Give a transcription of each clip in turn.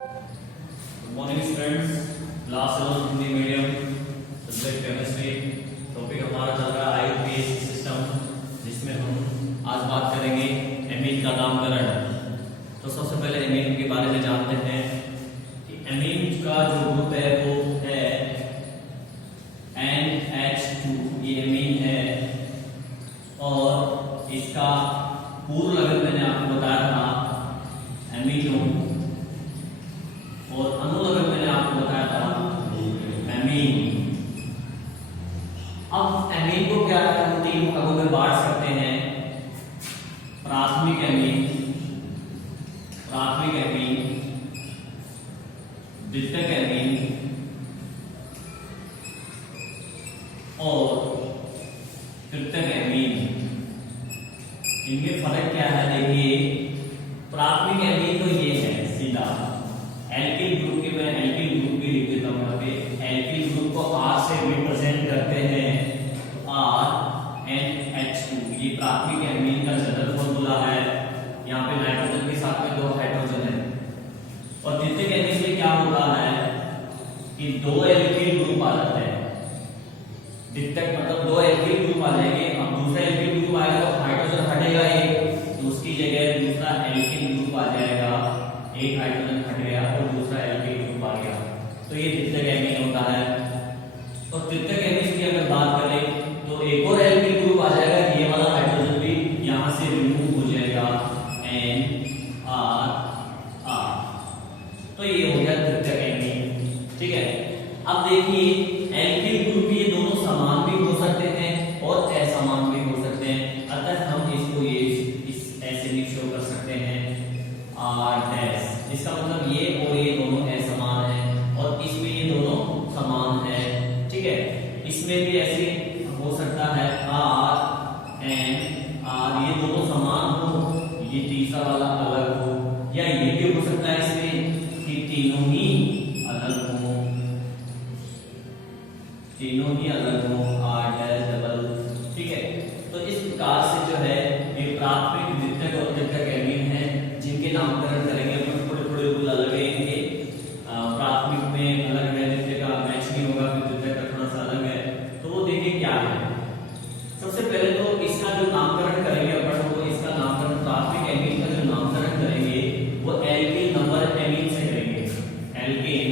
Good morning students, class 11 Hindi medium, subject chemistry. Topic हमारा चल रहा है आईयूपीएसी सिस्टम, जिसमें हम आज बात करेंगे एमीन का नामकरण। तो सबसे पहले एमीन के बारे में जानते हैं कि एमीन का जो ग्रुप है वो है NH2, ये एमीन है। और इसका पूर्व लगन मैंने आपको बताया था एमीनो, और अनुलग्न मैंने आपको बताया था एमीन। अब एमीन को क्या है, हम तीन भागों में बांट सकते हैं। प्राथमिक एमीन, द्वितीयक एमीन और तृतीयक एमीन। इनमें फर्क क्या है देखिए। प्राथमिक एमीन तो ये है सीधा एल्किल ग्रुप के, मैं एल्किल ग्रुप भी लिख देता हूं यहाँ पे। एल्किल ग्रुप को R से रिप्रेजेंट करते हैं, तो RNH2 ये प्राथमिक एमीन का जनरल फॉर्मूला है। यहाँ पे नाइट्रोजन के साथ में 2 हाइड्रोजन है। और द्वितीयक एमीन में क्या होता है कि 2 एल्किल ग्रुप आ जाते हैं। द्वितीयक मतलब 2 एल्किल ग्रुप आ जाएंगे। अब दूसरा एल्किल ग्रुप आएगा तो हाइड्रोजन हटेगा एक, तो उसकी जगह दूसरा एल्किल ग्रुप आ जाएगा। एक हाइड्रोजन हट गया और दूसरा एल्किल ग्रुप आ गया, तो ये द्वितीयक एमीन होता है। और तृतीयक एमीन की अगर बात करें तो एक और एल्किल ग्रुप आ जाएगा, ये वाला हाइड्रोजन भी यहां से रिमूव हो जाएगा, NR। तो ये हो गया तृतीयक एमीन, ठीक है। अब देखिए एल्किल ग्रुप ये दोनों समान भी हो सकते हैं और असमान भी हो सकते हैं, अतः हम इसको ये इस ऐसे भी शो कर सकते हैं R'। इसका मतलब ये और ये दोनों असमान है और इसमें ये दोनों समान है, ठीक है। इसमें भी ऐसे हो सकता है RNR, ये दोनों समान हो, ये तीसरा वाला अलग हो, या ये भी हो सकता है इसमें कि तीनों ही अलग हो, तीनों ही अलग हो R', ठीक है। तो इस प्रकार से जो है ये प्राथमिक, द्वितीयक और तृतीयक एमीन है, जिनके नामकरण करेंगे अपन। थोड़े रूल अलग है इनके। प्राथमिक में अलग है, द्वितीयक का मैच नहीं होगा, फिर तृतीयक का थोड़ा सा अलग है। तो वो देखिए क्या है। सबसे पहले तो इसका जो नामकरण करेंगे अपन, वो इसका नामकरण प्राथमिक एमीन का जो नामकरण करेंगे वो एल्किल नंबर एमीन से करेंगे। एल्केन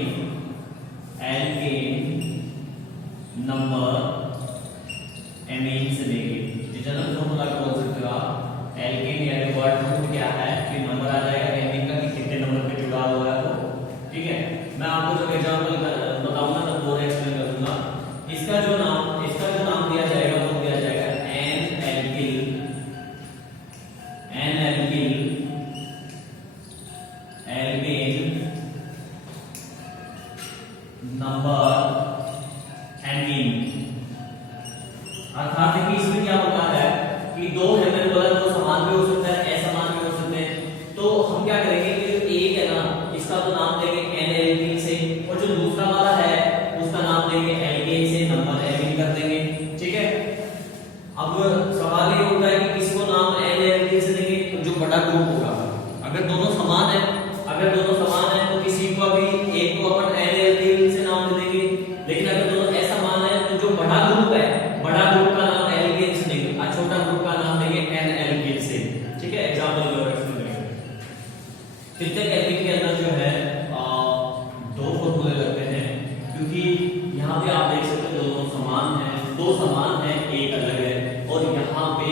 नंबर एमीन से देंगे। जनरल फॉर्मूला का बोल सकते हो आप। एल्केन या वर्ड रूट क्या है कि नंबर आ जाएगा एमीन का कि कितने नंबर पे जुड़ा हुआ है वो, ठीक है। मैं आपको जब एग्जांपल बताऊंगा तब पूरा एक्सप्लेन कर दूंगा। इसका जो नाम दिया जाएगा वो दिया जाएगा N alkyl alkane number amine. अर्थात कि इसमें क्या होता है कि दो है, मैंने बोला दो समान भी हो सकता है, असमान भी हो सकते हैं। तो हम क्या करेंगे कि जो एक है ना, इसका तो नाम देंगे N एल्किन से, और जो दूसरा वाला है उसका नाम देंगे एल्केन से, नंबर एमीन कर देंगे, ठीक है। अब सवाल ये होता है कि किसको नाम N एल्किन से देंगे, तो जो बड़ा ग्रुप होगा। अगर दोनों समान है तो किसी को भी एक को अपन N एल्किन से नाम दे देंगे। लेकिन अगर दोनों असमान है तो जो बड़ा ग्रुप है, बड़ा ग्रुप का नाम एल्केन से देंगे और छोटा ग्रुप का नाम देंगे N एल्केन से, ठीक है। एग्जांपल के तौर पे तृतीयक एमीन के अंदर जो है 2 फॉर्मूले लगते हैं, क्योंकि यहाँ पे आप देख सकते हो दोनों समान हैं, 2 समान हैं, एक अलग है, और यहाँ पे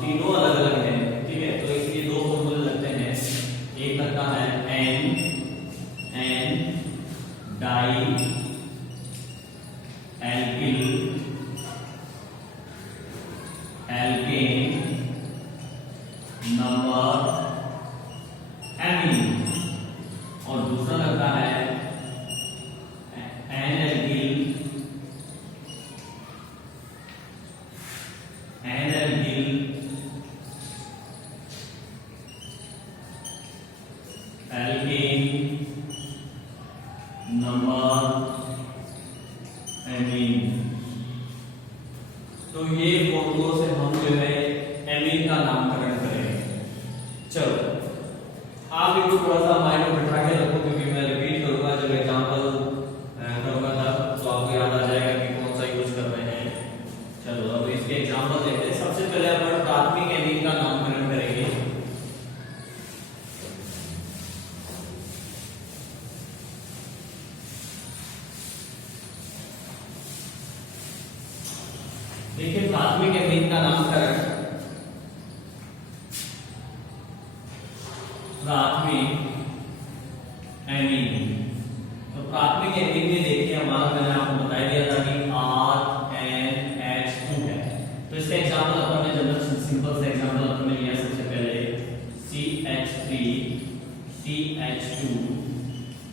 तीनों अलग अलग हैं, ठीक है। तो इसलिए 2 फॉर्मूले लगते हैं। एक लगता है N di alkane number amine, और दूसरा लगता है N alkyl alkane number amine. तो ये फॉर्मूलों से हम जो है एमीन का नामकरण करेंगे। चलो आप इनको थोड़ा सा माइंड में बैठा के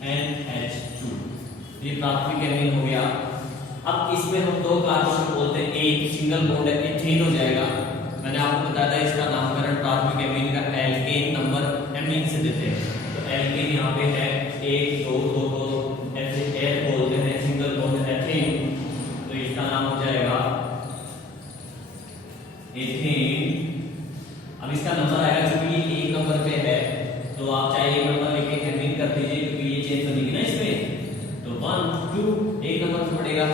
NH2, ये प्राथमिक एमीन हो गया। अब इसमें हम दो कार्बन बोलते हैं, एक सिंगल बॉन्ड है एथेन हो जाएगा। मैंने आपको बताया था इसका नामकरण प्राथमिक एमीन का एल्केन नंबर एमीन से देते हैं। तो एल्केन यहाँ पे है 1 2 2 2 ऐसे एथ बोलते हैं, सिंगल बॉन्ड एथेन, तो इसका नाम हो जाएगा एथेन। अब इसका नंबर आएगा, क्योंकि ये 1 नंबर पे है तो आप चाहे 1 नंबर लेके एमीन कर दीजिए, क्योंकि ये चेंज बनेगी ना इसमें, तो 1 2 1 नंबर पे पड़ेगा।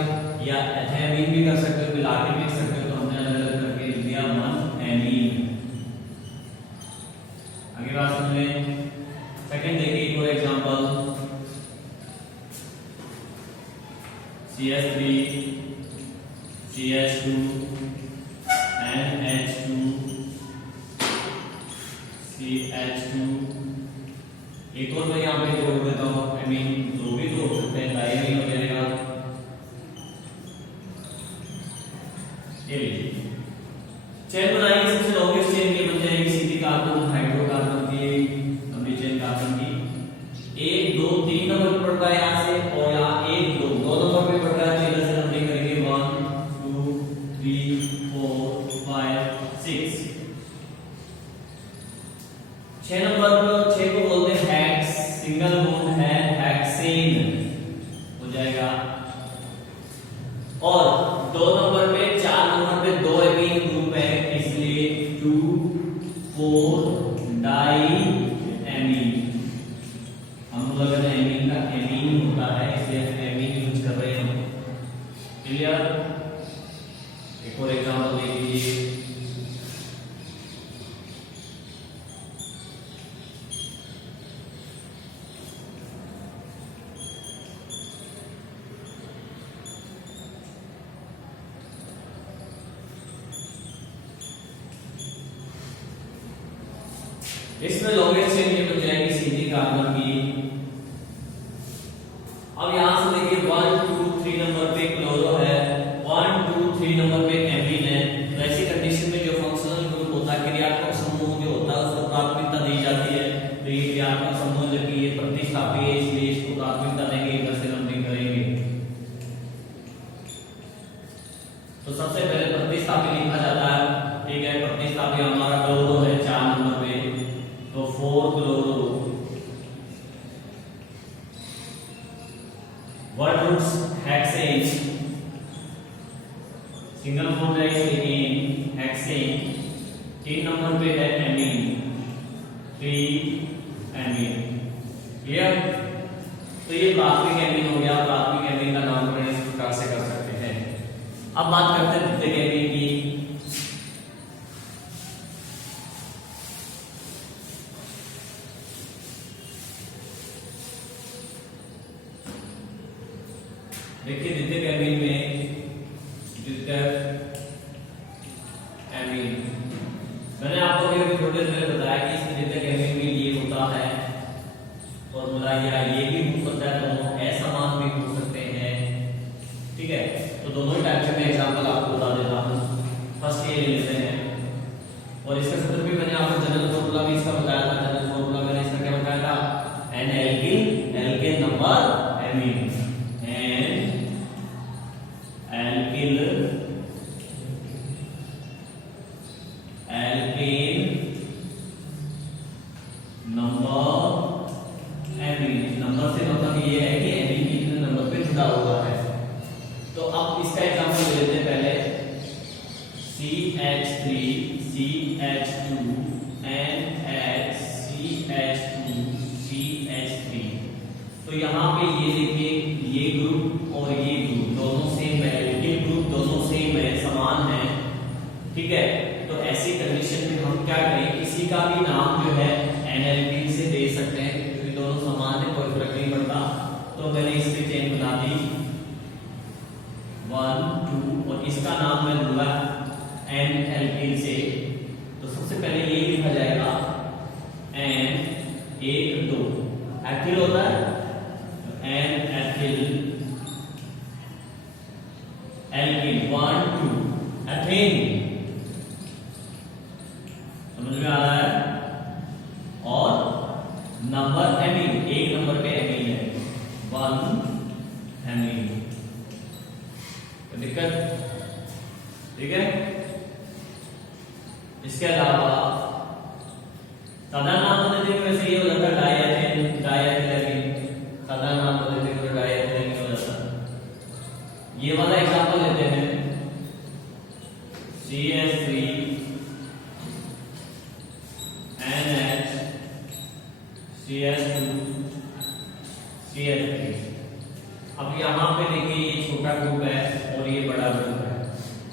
या एथेमीन भी कर सकते हो, मिला के लिख सकते हो, तो हमने अलग अलग करके लिख दिया 1 एमीन। आगे बात समझ लें। सेकंड देखिए for example CH3 CH2 NH2 CH2, एक और मैं यहाँ पे जोड़ देता हूँ एमीन, दो भी जोड़ सकते हैं, डायमीन हो जाएगा। ये लीजिए चेन बनाएंगे, सबसे लॉन्गेस्ट चेन ये बन जाएगी सीधी कार्बन हाइड्रोकार्बन की, लंबी चेन कार्बन की। 1 2 3 नंबर पे पड़ रहा है यहाँ से, और यहाँ 1 2 2 नंबर पे पड़ रहा है, तो इधर से नंबरिंग करेंगे 1 2 3 4 5 6। 6 नंबर पर 6 को बोलते हैं हेक्स, सिंगल बॉन्ड है हेक्सेन हो जाएगा। और 2 नंबर पे 4 नंबर पे 2 एमीन ग्रुप है, इसलिए 2 4 डाई एमीन। हम लोग अगर एमीन का एमीन होता है, इसलिए एमीन यूज कर रहे हैं। क्लियर। एक और एग्जांपल देख लीजिए। इसमें लॉन्गेस्ट चेन ये बन जाएगी सीधी कार्बन की। अब यहां से देखिए 1 2 3 नंबर पे क्लोरो है, 1 2 3 नंबर पे एमीन है। तो ऐसी कंडीशन में जो फंक्शनल ग्रुप होता है, क्रियात्मक समूह जो होता है, उसको प्राथमिकता दी जाती है। तो ये क्रियात्मक समूह जबकि ये प्रतिस्थापी है, इसलिए इसको प्राथमिकता देंगे, इधर से नंबरिंग करेंगे। तो सबसे पहले प्रतिस्थापी लिखा जाता है, ठीक है। प्रतिस्थापी हमारा क्लोरो है 4 नंबर पे, तो 4 chloro. What roots hexane, single bond है इसलिए हेक्सेन। 3 नंबर पे है एमीन, 3 एमीन। क्लियर। तो ये प्राथमिक एमीन हो गया। प्राथमिक एमीन का नामकरण इस प्रकार से कर सकते हैं। अब बात करते हैं द्वितीयक एमीन की। देखिए द्वितीयक एमीन में, द्वितीयक एमीन मैंने आपको भी थोड़ी देर बताया कि इसमें द्वितीयक एमीन में ये होता है फॉर्मूला, या ये भी हो सकता है, दोनों असमान भी हो सकते हैं, ठीक है। तो दोनों टाइप के मैं एग्जांपल आपको बता देता हूँ। फर्स्ट ये ले लेते हैं, और इसका सूत्र भी मैंने आपको जनरल फॉर्मूला भी इसका बताया था। जनरल फॉर्मूला मैंने इसका क्या बताया था, N alkyl, alkane number amine, alkyl alkane number amine. Number से मतलब ये है कि एमीन कितने नंबर पे जुड़ा हुआ है। तो अब इसका एग्जांपल ले लेते हैं पहले। CH3 CH2 NH CH2 CH3। तो यहाँ पे ये देखिए, ये ग्रुप और ये ग्रुप दोनों सेम है, ये ग्रुप दोनों सेम है, समान है, ठीक है। तो ऐसी कंडीशन में हम क्या करें, किसी का भी नाम जो है एनएलपी से दे सकते हैं, क्योंकि दोनों समान है, कोई फर्क नहीं पड़ता। तो मैंने इसकी चेन बना दी 1 2, और इसका नाम मैं दूंगा एनएलपी से। तो सबसे पहले ये लिखा जाएगा एन 1 2, एथिल होता है, एन एथिल, एल्किन 1 2, एथेन, समझ में आ रहा है। और नंबर एमीन, 1 नंबर पे एमीन है। इसके अलावा साधारण नाम तो देते वैसे ये हो जाता है डाइएथिलीन, डाइएथिलीन साधारण नाम तो देते तो डाइएथिलीन हो जाता। ये वाला एग्जांपल लेते हैं CH3 NH CH2 CH3। अब यहाँ पे देखिए ये छोटा ग्रुप है और ये बड़ा ग्रुप है,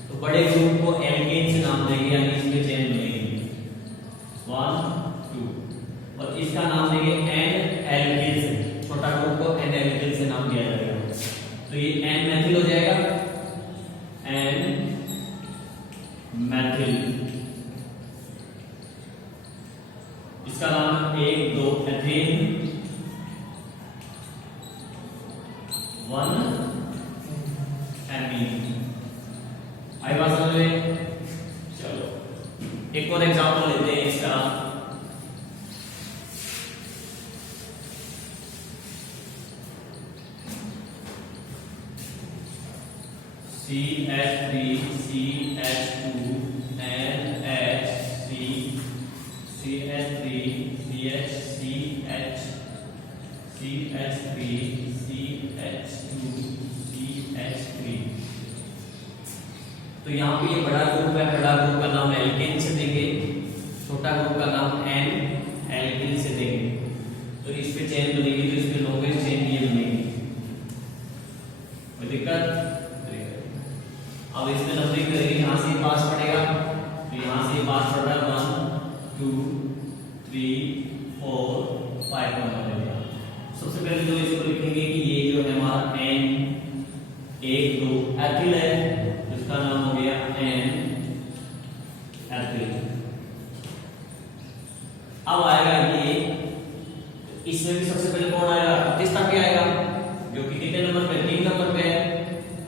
तो बड़े ग्रुप को एल्केन से नाम देंगे, यानी इसमें चेन बनेगी 1 2, और इसका नाम देंगे एन एल्केन से, छोटा ग्रुप को एन एल्केन से नाम दिया जाएगा। तो ये एन मैथिल हो जाएगा, एन मैथिल, इसका नाम 1 2 एथेन 1 एमीन। आई बात समझ में? चलो एक और एग्जांपल लेते हैं इसका। CH3 CH2 NH CH3 CH CH CH3 CH2 CH3। तो यहाँ पे ये बड़ा ग्रुप है, बड़ा ग्रुप का नाम एल्केन से देंगे, छोटा ग्रुप का नाम एन एल्केन से देंगे। तो इस पे चेन बनेगी, तो इस पे लॉन्गेस्ट चेन ये बनेगी, कोई दिक्कत? अब इसमें नंबरिंग करेंगे, यहाँ से पास पड़ेगा, तो यहाँ से पास पड़ रहा है 1 2 3 4 5 नंबर देगा। सबसे पहले तो इसको लिखेंगे कि ये जो है हमारा N 1 2 एथिल है, इसका नाम हो गया N एथिल। अब आएगा ये, इसमें भी सबसे पहले कौन आएगा? प्रतिस्थापी पे आएगा, जो कि कितने नंबर पे? 3 नंबर पे है,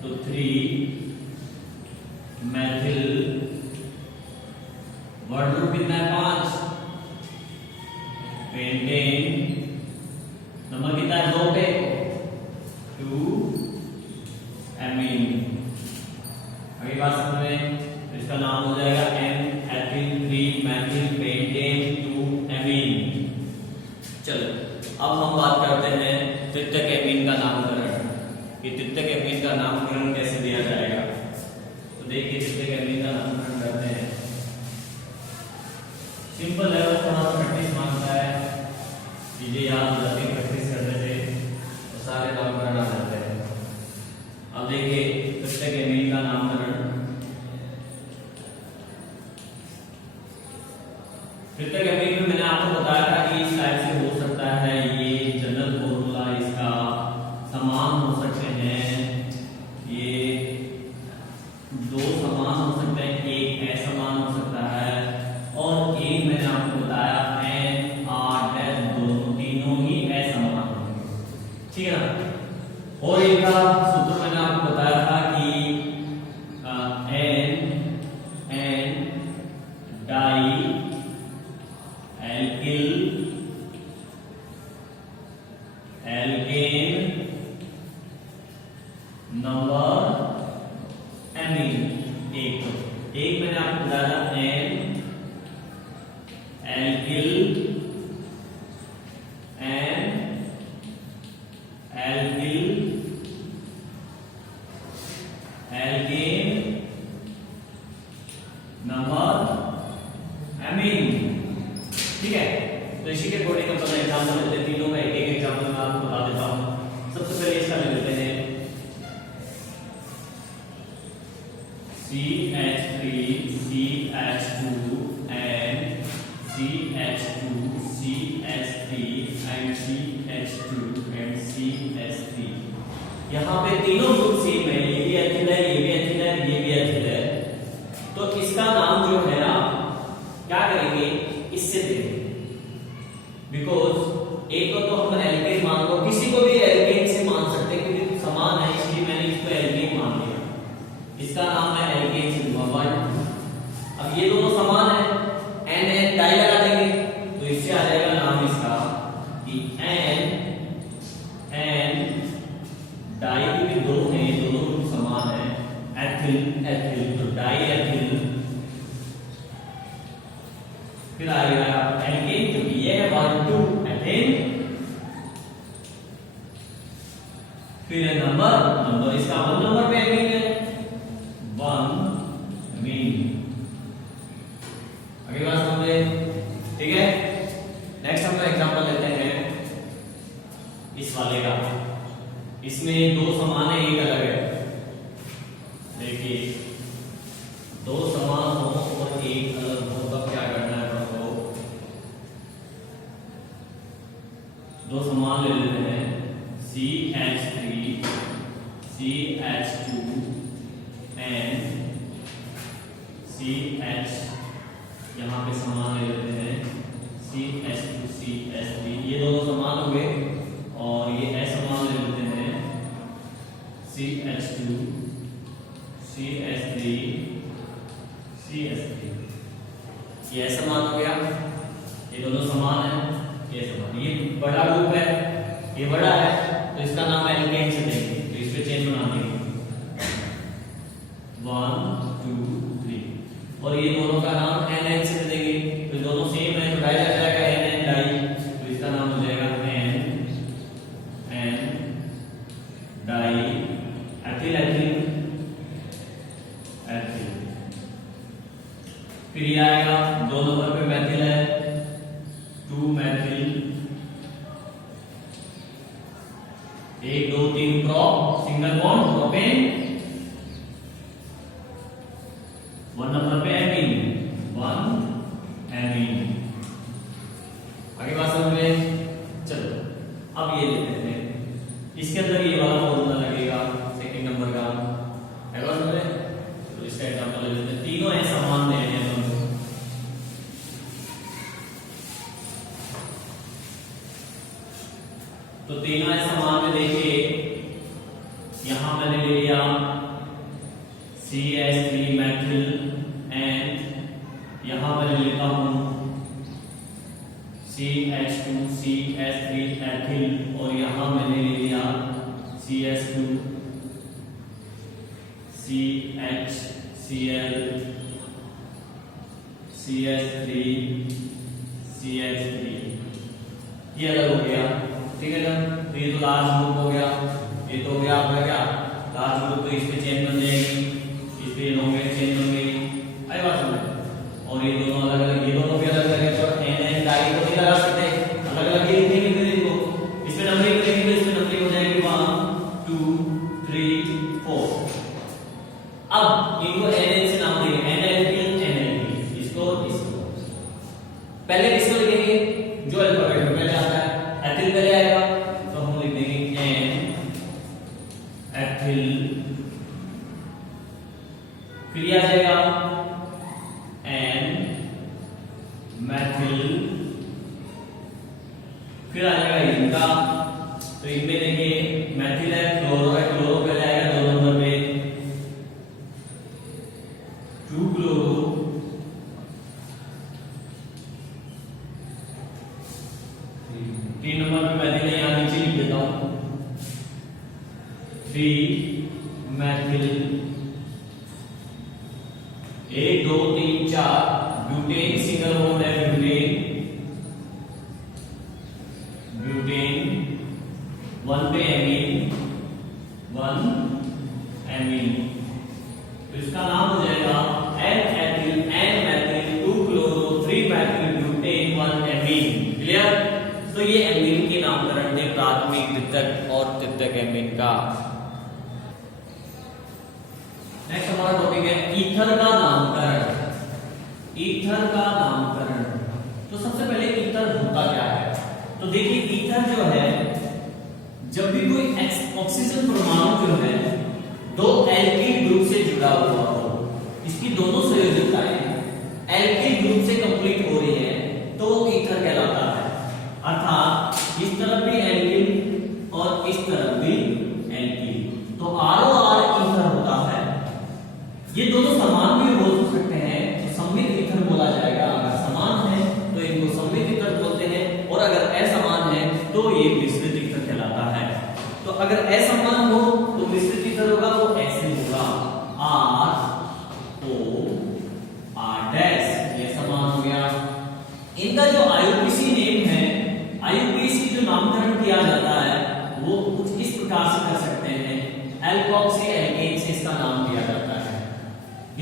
तो 3 मैथिल, वर्ड ग्रुप कितना है? 5, पेंटेन नंबर कितना है? 2 पे, 2 एमीन। अगली बात समझ में, तो इसका नाम हो जाएगा N ethyl 3 methyl pentane 2 amine. चलो अब हम बात करते हैं तृतीयक एमीन का नामकरण, कि तृतीयक एमीन का नामकरण कैसे दिया जाएगा। तो देखिए तृतीयक एमीन का नामकरण करते हैं, सिंपल है, बस थोड़ा सा प्रैक्टिस मांगता है, चीजें याद हो जाती है प्रैक्टिस करने से, तो सारे नामकरण आ जाते हैं। अब देखिए तृतीयक एमीन का नामकरण, तृतीयक एमीन में मैंने आपको बताया था कि इस टाइप से हो सकता है, ये जनरल फॉर्मूला इसका समान हो सकते हैं, ये 2 समान हो सकते हैं, एक असमान हो सकता है, और एक मैंने आपको बताया एन आर डैश दोनों तीनों ही असमान होंगे, ठीक है ना। और एक का सूत्र मैंने आपको बताया था कि N di alkyl alkane number amine. एक मैंने आपको बताया था N alkyl N alkyl alkane number amine, ठीक है। तो इसी के अकॉर्डिंग हम पहले एग्जांपल लेते हैं, तीनों का एक एक एग्जांपल मैं आपको बता देता हूं। सबसे पहले इसका ले लेते हैं CH3 CH2 and CH2 CH3 and CH2 and CH3। यहाँ पे तीनों ग्रुप सेम है, ये भी एथिल है, ये भी एथिल है, ये भी एथिल है। तो इसका नाम जो है आप क्या करेंगे? इससे देंगे, बिकॉज एक तो हम एल्केन मान लो, किसी को भी एल्केन से मान सकते हैं क्योंकि समान है, इसलिए मैंने इसको एल्केन मान लिया, इसका नाम है एल्केन से दूंगा 1। अब ये दोनों समान है, एन एन डाई लगा देंगे, तो इससे आ जाएगा नाम इसका कि एन एन डाई, क्योंकि 2 हैं, दोनों ग्रुप समान है, एथिल एथिल, तो डाई एथिल फिर है नंबर, इसका 1 नंबर पे एमीन है, 1 एमीन। अगली बात समझे, ठीक है। नेक्स्ट हम एग्जांपल लेते हैं इस वाले का। इसमें दो समान है, एक अलग है। देखिए, दो समान हो और एक अलग हो, तब क्या करना है आपको? दो समान ले लेते हैं, CH3 CH2 एंड CH, यहाँ पे समान ले लेते हैं CH2 CH3, ये दोनों समान हो गए। और ये असमान ले लेते हैं CH2 CH3 CH3, ये समान हो गया, ये दोनों समान है, ये समान। ये बड़ा ग्रुप है, ये बड़ा है, तो इसका नाम एल्केन से देंगे, तो इस पे चेन बना देंगे 1 2 3, और ये दोनों का नाम NN से देंगे, तो दोनों सेम है, तो डाई लग जाएगा NN डाई, तो इसका नाम हो जाएगा N die ethyl ethyl ethyl. फिर ये आएगा 2 नंबर पे मेथिल है, 2 methyl, 1 2 3 prop, single bond propane. 1 number पे एमीन, 1 एमीन। आगे बात समझ में? चलो अब ये लेते हैं, इसके अंदर ये वाला फॉर्मूला लगेगा सेकंड नंबर का, है बात समझ में? तो इसका एग्जांपल ले लेते हैं, तीनों है समान दे रहे हैं दोनों, तो तीनों है समान में। देखिए यहां मैंने ले लिया CH3 मेथिल एंड यहां मैं लेता हूं CH2 CH3 एथिल, और यहां मैंने ले लिया CH2 CHCl CH3 CH3, ये अलग हो गया, ठीक है ना। तो ये तो लार्ज ग्रुप हो गया, ये तो हो गया आपका क्या लार्ज ग्रुप, तो इस पे चेन बन जाएगी, इस पे होंगे चेन बन गई, आई बात समझ। और ये दोनों अलग अलग, ये दोनों भी अलग अलग है, तो NN डाई को नहीं लगा सकते, अलग अलग ही लिखेंगे। देखो इसमें नंबरिंग करेंगे, तो इसमें नंबरिंग हो जाएगी 1 2 3 4। अब इनको NN से नाम देंगे, NN इसको पहले किसको लिखेंगे? जो अल्फाबेट में पहले आता है, एथिल पहले आएगा, तो हम लिख देंगे N एथिल, फिर आ जाएगा N मेथिल, फिर आ जाएगा इनका, तो इनमें देखिए मेथिल है, क्लोरो है, क्लोरो पहले आएगा 2 नंबर पे, 2 क्लोरो, 3 नंबर पे मेथिल है, यहां नीचे लिख देता हूं 3 मेथिल, 1 2 3 4 ब्यूटेन, सिंगल बॉन्ड है ब्यूटेन, ब्यूटेन 1 पे एमीन, 1 एमीन, तो इसका नाम हो जाएगा N ethyl N methyl 2 chloro 3 methyl butane 1 amine. Clear? तो ये एमीन के नामकरण थे, प्राथमिक, द्वितीयक और तृतीयक एमीन का। नेक्स्ट हमारा टॉपिक है ईथर का नामकरण। ईथर का नामकरण, तो सबसे पहले ईथर होता क्या है? तो देखिए ईथर जो है, जब भी कोई ऑक्सीजन परमाणु जो है 2 एल्किल ग्रुप से जुड़ा हुआ हो, इसकी दोनों संयोजकताएं एल्किल ग्रुप से कंप्लीट हो रही है, तो ईथर कहलाता है। अर्थात इस तरफ भी एल्किल और इस तरफ भी एल्किल, तो ROR ईथर होता है। ये दोनों समान भी हो सकते हैं, तो सममित ईथर बोला जाएगा। अगर समान है तो इनको सममित ईथर बोलते हैं, और अगर असमान है तो ये मिश्रित ईथर कहलाता है। तो अगर असमान हो तो मिश्रित ईथर होगा, वो ऐसे होगा ROR', ये समान हो गया। इनका जो IUPAC नेम है, IUPAC जो नामकरण किया जाता है वो कुछ इस प्रकार से कर सकते हैं। एल्कोक्सी एल्केन से इसका नाम दिया जाता है।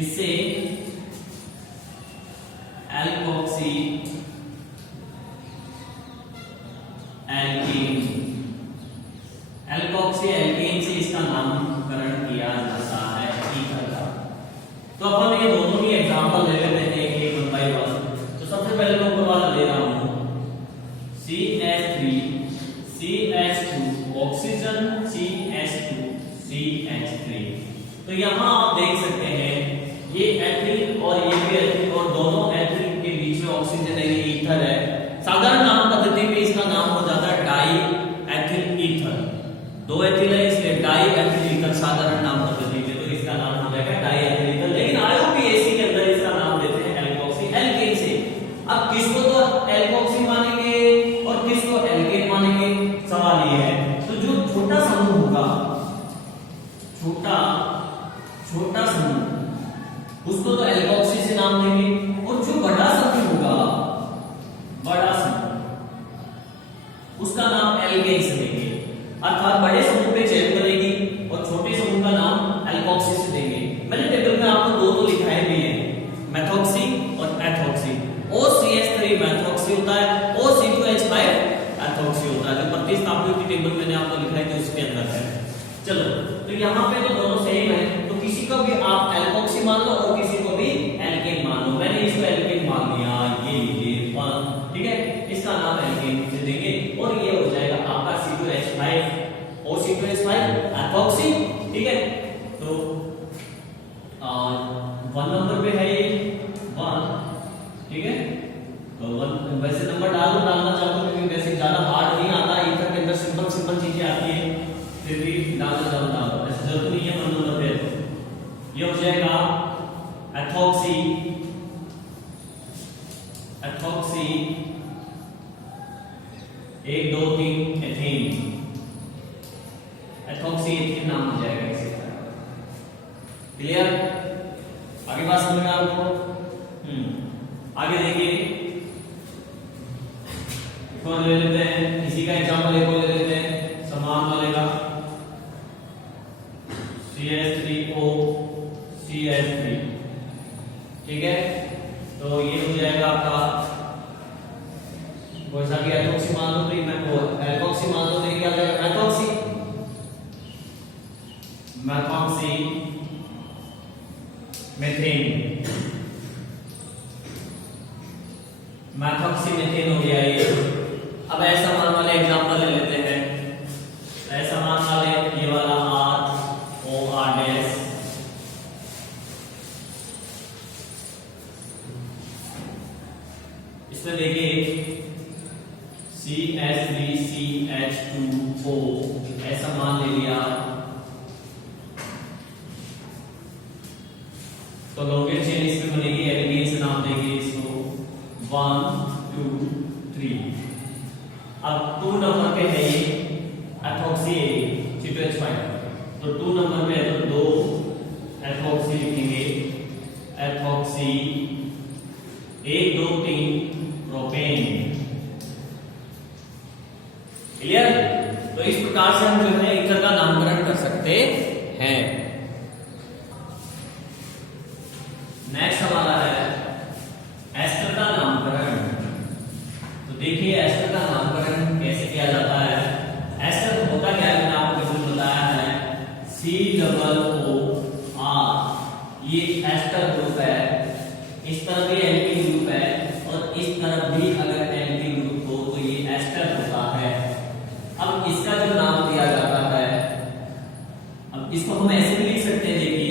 इससे एल्कोक्सी एल्केन, एल्कोक्सी एल्केन से इसका नामकरण किया जाता है ईथर का। तो अपन ये दोनों ही एग्जांपल ले लेते हैं एक वन बाय वन। तो सबसे पहले मैं ऊपर वाला ले रहा हूं CH3 CH2 oxygen CH2 CH3। तो यहां आप देख सकते हैं ये एथिल और ये भी एथिल और दोनों एथिल के बीच में ऑक्सीजन है, ये ईथर है। साधारण नाम पद्धति में इसका नाम हो जाता है डाई एथिल ईथर। दो एथिल है इसलिए डाई एथिल ईथर साधारण नाम पद्धति में, तो इसका नाम हो जाएगा डाई एथिल ईथर। लेकिन IUPAC के अंदर इसका नाम देते हैं एल्कोक्सी एल्केन से। अब किसको तो एल्कोक्सी मानेंगे और किसको एल्केन मानेंगे, सवाल ये है। तो जो छोटा समूह होगा, छोटा समूह, उसको तो एल्कोक्सी से नाम देंगे, और जो बड़ा समूह होगा, बड़ा समूह, उसका नाम एल्केन से देंगे। अर्थात बड़े समूह पे चयन करेगी और छोटे समूह का नाम एल्कोक्सी से देंगे। मैंने टेबल में आपको दो लिखाए भी हैं, मेथोक्सी और एथोक्सी। OCH3 मेथोक्सी होता है, O2H5 एथोक्सी होता है। जो प्रतिस्थापियों की टेबल मैंने आपको लिखाई थी उसके अंदर है। चलो, तो यहाँ पे तो दोनों सेम है, तो किसी को भी आप एल्कोक्सी मान लो और किसी को भी एल्केन मान लो। मैंने इसको एल्केन मान लिया, ये लीजिए, ठीक है, इसका नाम एल्केन से देंगे और ये हो जाएगा आपका C2H5 OC2H5 एथोक्सी। ठीक है, तो 1 नंबर पे है ये 1, ठीक है। तो 1 वैसे नंबर डालना चाहता हूँ क्योंकि वैसे ज्यादा हार्ड नहीं आता, ईथर के अंदर सिंपल चीजें आती है, फिर भी डालना चाहता हूँ, ऐसे जरूरत नहीं है। 1 नंबर पे ये हो जाएगा एथोक्सी 1 2 3 एथेन, एथोक्सी एथेन नाम हो जाएगा इसी तरह। क्लियर? आगे बात समझ में आपको? आगे देखिए, कौन ले लेते हैं, इसी का एग्जांपल एक और ले लेते हैं, समान वाले का CH3O CH3। ठीक है, तो ये हो जाएगा आपका, वैसा कि एथोक्सी मान लो तो एल्कोक्सी मान लो तो ये क्या हो जाएगा मेथोक्सी मेथेन, मेथोक्सी मेथेन हो गया ये। अब ऐसा मान वाले एग्जांपल ले लेते हैं, ऐसा मान वाले ये वाला ROR डैश, इसमें देखिए CH3 CH2O ऐसा मान ले लिया, तो लॉन्गेस्ट चेन इसमें बनेगी, एल्केन से नाम देंगे इसको 1 2 3। अब 2 नंबर पे है ये एथोक्सी C2H5, तो 2 नंबर पे है तो 2 एथोक्सी लिखेंगे, एथोक्सी 1 2 3 प्रोपेन। क्लियर? तो इस प्रकार से हम जो है ईथर का नामकरण कर सकते हैं। नेक्स्ट हमारा है एस्टर का नामकरण। तो देखिए एस्टर का नामकरण कैसे किया जाता है। एस्टर होता क्या है, मैंने आपको बिल्कुल बताया है, COOR, ये एस्टर ग्रुप है, इस तरफ भी एल्किल ग्रुप है और इस तरफ भी अगर एल्किल ग्रुप हो तो ये एस्टर होता है। अब इसका जो नाम दिया जाता है, अब इसको हम ऐसे भी लिख सकते हैं, देखिए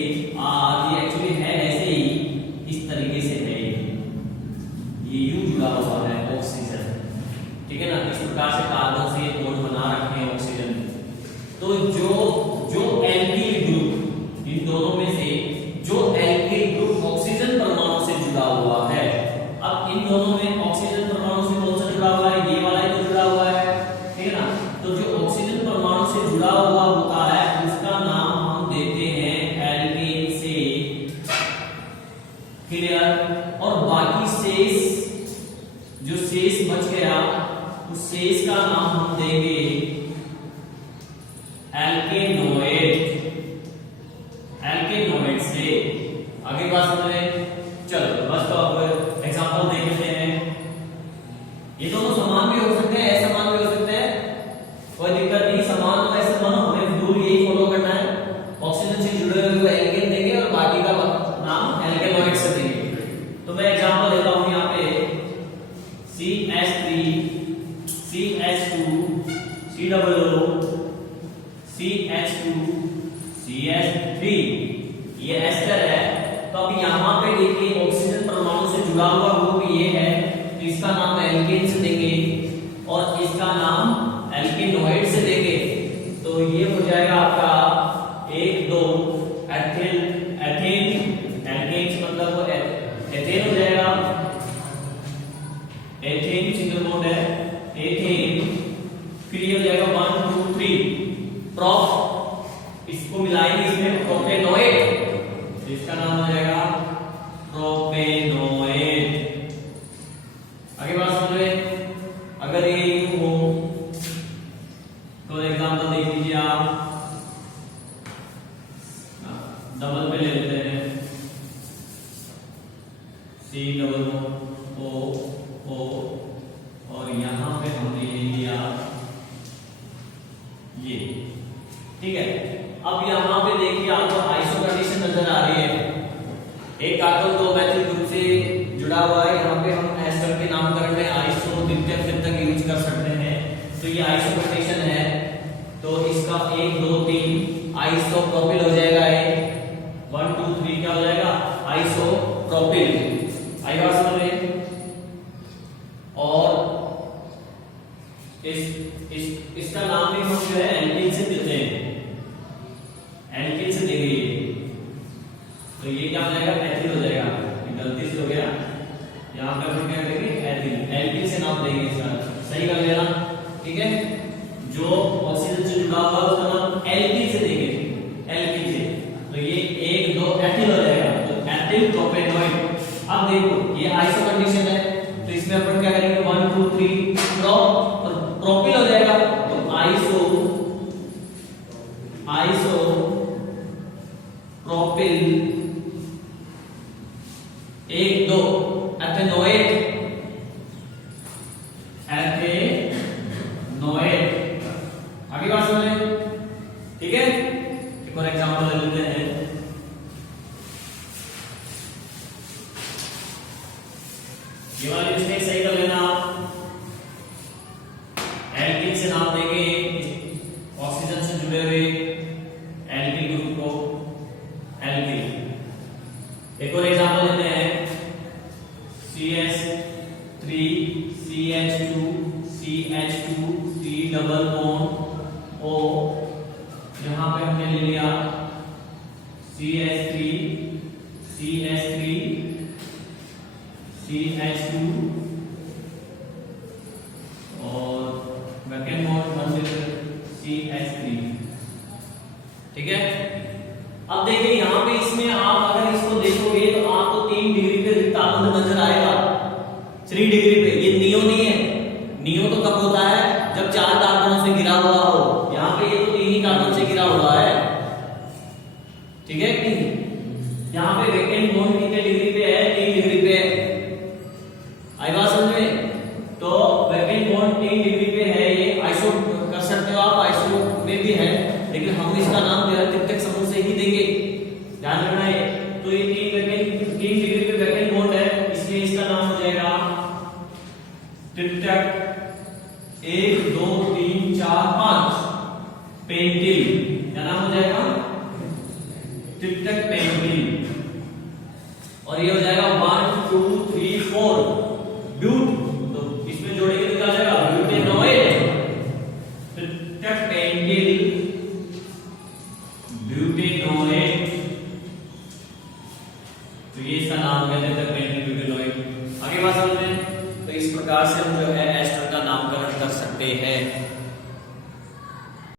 ये एक्चुअली है ऐसे ही, इस तरीके से है, ये यूं जुड़ा हुआ है ऑक्सीजन, ठीक है ना। इस प्रकार से कार्बन से बॉन्ड बना रखे हैं ऑक्सीजन। तो जो एल्किल ग्रुप, इन दोनों में से जो एल्किल ग्रुप ऑक्सीजन परमाणु से जुड़ा हुआ है, अब इन दोनों में ऑक्सीजन परमाणु से कौन सा जुड़ा हुआ है, ये वाला ही तो जुड़ा हुआ है, ठीक है ना। तो जो ऑक्सीजन परमाणु से जुड़ा हुआ होता है उसका नाम हम देते हैं एल्केन से। क्लियर? और बाकी शेष, जो शेष बच गया उस शेष का नाम हम देंगे एल्केनोएट। बात समझ में? चलो बस तो अब एग्जांपल देख लेते हैं। ये दोनों समान भी हो सकते हैं, असमान भी हो सकते हैं, कोई दिक्कत नहीं। समान और असमान हमें रूल यही फॉलो करना है। ऑक्सीजन से जुड़े हुए एल्केन देंगे और बाकी का नाम एल्केनॉइड से देंगे। तो मैं एग्जांपल देता हूं यहाँ पे CH3 CH2 COO CH2 CH3 ये एस्टर है। तो अब यहाँ पे देखिए ऑक्सीजन परमाणु से जुड़ा हुआ ग्रुप ये है, तो इसका नाम एल्केन से देंगे और इसका नाम एल्केनॉइड से देंगे। तो ये हो जाएगा आपका 1 2 एथिल एथेन एल्केन मतलब वो एथेन हो जाएगा। एथेन सिंगल बॉन्ड है एथेन। फिर ये हो जाएगा 1 2 3 प्रोप, इसको मिलाएंगे इसमें प्रोपेनॉइड, इसका नाम हो जाएगा प्रोपेनॉइड। आगे बात समझ में? अगर ये यूं हो तो एग्जांपल देख लीजिए आप, डबल पे ले लेते हैं COO और यहां पे हमने ले लिया ये, ठीक है। अब यहां पे देखिए आपको आइसो कंडीशन नजर आ रही है। एक कार्बन 2 मेथिल ग्रुप से जुड़ा हुआ है, यहाँ पे हम एस्टर के नामकरण में आइसो द्वितीयक तृतीयक यूज कर सकते हैं। तो ये आइसो कंडीशन है, तो इसका 1 2 3 आइसोप्रोपिल हो जाएगा। 1 2 3 क्या हो जाएगा? आइसोप्रोपिल। आई बात समझ रहे हैं? और इसका नाम भी हम जो है एल्किन से देते हैं, एल्किन से देंगे। तो ये क्या हो जाएगा? एथिल हो जाएगा। गलती से हो गया, यहाँ पे हम क्या करेंगे? एथिल, एल्किन से नाम देंगे इसका। सही कर लेना, ठीक है। जो ऑक्सीजन से जुड़ा हुआ उसका नाम एल्किन से देंगे, एल्किन से। तो ये 1 2 एथिल हो जाएगा, तो एथिल प्रोपेनॉइड। अब देखो ये आइसो कंडीशन है, तो इसमें अपन क्या करेंगे? 1 2 3 प्रोप और प्रोपिल हो जाएगा। तो आइसो प्रोपिल 1 2 एथेनॉइड आगे बात समझे? ठीक है। एक और एग्जांपल ले लेते हैं। ये वाली मिस्टेक सही कर लेना। एल्किन से नाम देंगे ऑक्सीजन से जुड़े हुए एल्किल ग्रुप को, एल्किल। एक और एग्जांपल लेते हैं CH3 CH2 CH2 C double bond O, यहां पे हमने ले लिया CH3 CH3 CH2 और वैकेंट बॉन्ड 1 CH3, ठीक है। अब देखिए यहाँ पे इसमें आप अगर इसको देखोगे तो आपको 3 डिग्री पे रिक्त आबंध नजर आएगा, 3 डिग्री पे। ये नियो नहीं है, नियो तो कब होता है? जब 4 कार्बनों से घिरा हुआ हो। यहाँ पे ये तो 3 ही कार्बन से घिरा हुआ है, ठीक है। यहाँ पे वैकेंट बॉन्ड कितने डिग्री पे है? 3 डिग्री पे है। आई बात समझ में? तो वैकेंट बॉन्ड 3 डिग्री पे है। ये आइसो कर सकते हो आप, आइसो में भी है, लेकिन हम इसका नाम जो है तृतीयक समूह से ही देंगे, ध्यान रखना है। तो ये 3 डिग्री पे वैकेंट बॉन्ड है, इसलिए इसका नाम हो जाएगा तृतीयक 1 2 3 4 5 पेंटिल। क्या नाम हो जाएगा? तृतीयक पेंटिल। और ये हो जाएगा 1 2 3 4 ब्यूट। तो इसमें जोड़ेंगे तो क्या हो जाएगा? ब्यूटेनॉइड। तृतीयक पेंटिल ब्यूटेनॉइड। तो ये इसका नाम क्या है? तृतीयक पेंटिल ब्यूटेनॉइड। आगे बात समझ में? तो इस प्रकार से हम जो है एस्टर का नामकरण कर सकते हैं।